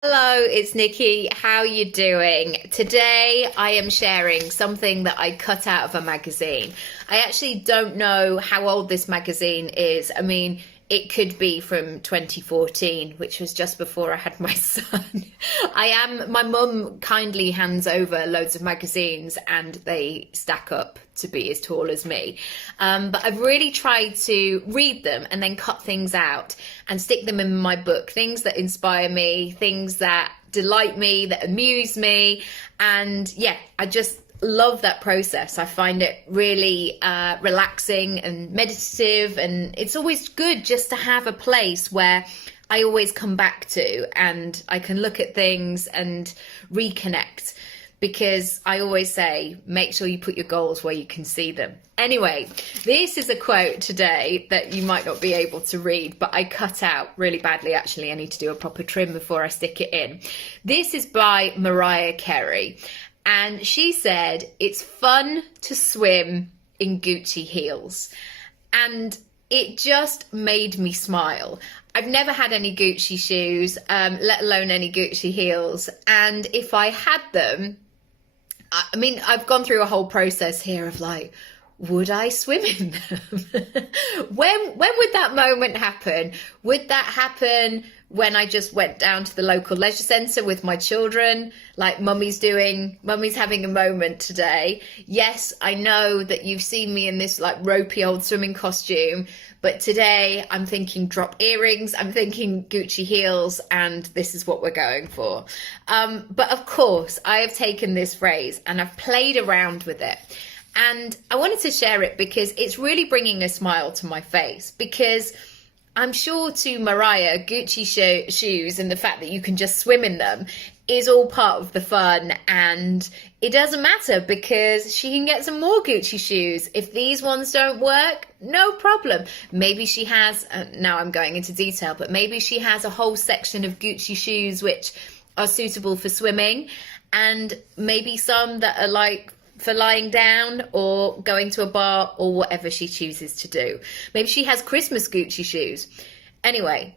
Hello, it's Nikki. How you doing? Today I am sharing something that I cut out of a magazine. I actually don't know how old this magazine is. I mean, it could be from 2014, which was just before I had my son. My mum kindly hands over loads of magazines and they stack up to be as tall as me. But I've really tried to read them and then cut things out and stick them in my book. Things that inspire me, things that delight me, that amuse me. And yeah, I just love that process. I find it really relaxing and meditative, and it's always good just to have a place where I always come back to and I can look at things and reconnect, because I always say make sure you put your goals where you can see them. Anyway, this is a quote today that you might not be able to read, but I cut out really badly. Actually, I need to do a proper trim before I stick it in. This is by Mariah Carey. And she said, "It's fun to swim in Gucci heels." And it just made me smile. I've never had any Gucci shoes, let alone any Gucci heels. And if I had them, I mean, I've gone through a whole process here of like, would I swim in them? When would that moment happen? Would that happen when I just went down to the local leisure centre with my children, like mummy's having a moment today? Yes, I know that you've seen me in this like ropey old swimming costume, but today I'm thinking drop earrings, I'm thinking Gucci heels, and this is what we're going for. But of course, I have taken this phrase and I've played around with it. And I wanted to share it because it's really bringing a smile to my face, because I'm sure to Mariah, Gucci shoes and the fact that you can just swim in them is all part of the fun, and it doesn't matter because she can get some more Gucci shoes. If these ones don't work, no problem. Maybe she has, now I'm going into detail, but maybe she has a whole section of Gucci shoes which are suitable for swimming, and maybe some that are like for lying down or going to a bar or whatever she chooses to do. Maybe she has Christmas Gucci shoes. Anyway,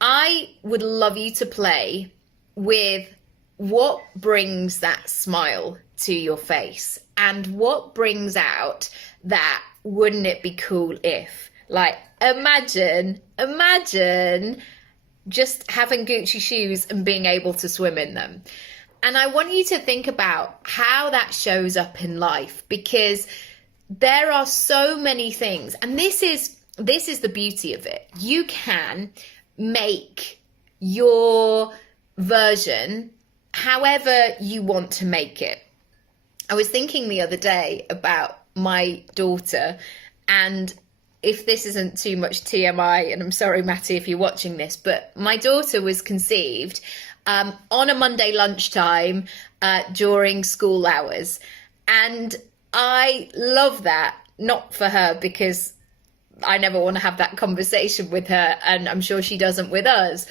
I would love you to play with what brings that smile to your face and what brings out that wouldn't it be cool if. Like, imagine just having Gucci shoes and being able to swim in them. And I want you to think about how that shows up in life, because there are so many things. And this is the beauty of it. You can make your version however you want to make it. I was thinking the other day about my daughter, and if this isn't too much TMI, and I'm sorry, Matty, if you're watching this, but my daughter was conceived on a Monday lunchtime during school hours. And I love that, not for her, because I never want to have that conversation with her, and I'm sure she doesn't with us.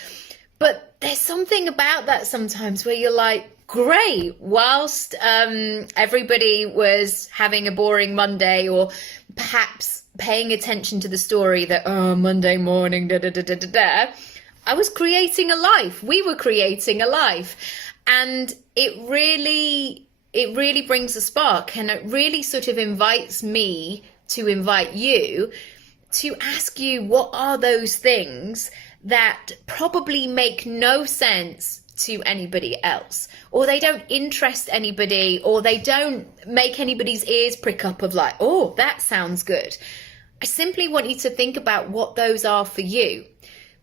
But there's something about that sometimes where you're like, great, whilst everybody was having a boring Monday, or perhaps paying attention to the story that, oh, Monday morning, da da da da da da, I was creating a life. We were creating a life. And it really brings a spark, and it really sort of invites me to invite you to ask you, what are those things that probably make no sense to anybody else, or they don't interest anybody, or they don't make anybody's ears prick up of like, oh, that sounds good. I simply want you to think about what those are for you.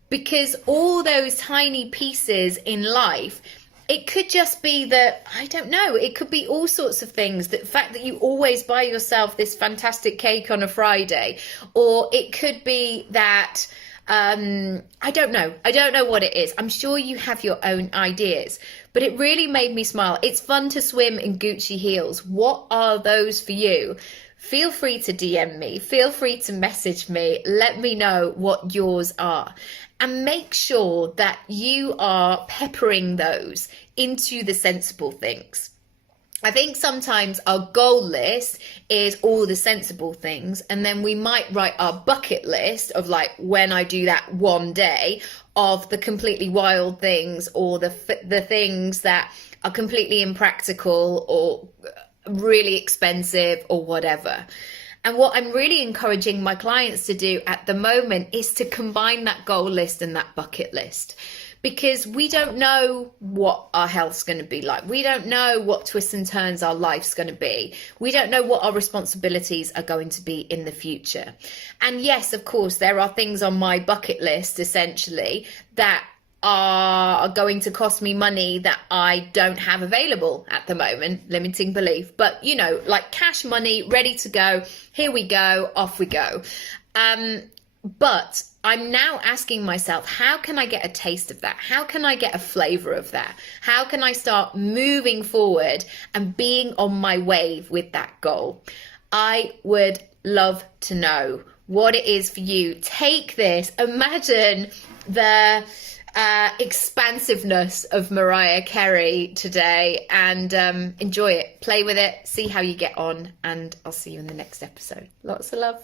Because all those tiny pieces in life, it could just be that, I don't know, it could be all sorts of things. The fact that you always buy yourself this fantastic cake on a Friday, or it could be that, I don't know what it is. I'm sure you have your own ideas, but it really made me smile. It's fun to swim in Gucci heels. What are those for you? Feel free to DM me, feel free to message me, let me know what yours are. And make sure that you are peppering those into the sensible things. I think sometimes our goal list is all the sensible things, and then we might write our bucket list of like, when I do that one day, of the completely wild things, or the things that are completely impractical or really expensive or whatever. And what I'm really encouraging my clients to do at the moment is to combine that goal list and that bucket list, because we don't know what our health's going to be like. We don't know what twists and turns our life's going to be. We don't know what our responsibilities are going to be in the future. And yes, of course, there are things on my bucket list, essentially, that are going to cost me money that I don't have available at the moment, limiting belief. But, you know, like cash money, ready to go. Here we go, off we go. But I'm now asking myself, how can I get a taste of that? How can I get a flavor of that? How can I start moving forward and being on my wave with that goal? I would love to know what it is for you. Take this, imagine the expansiveness of Mariah Carey today, and enjoy it, play with it, see how you get on, and I'll see you in the next episode. Lots of love.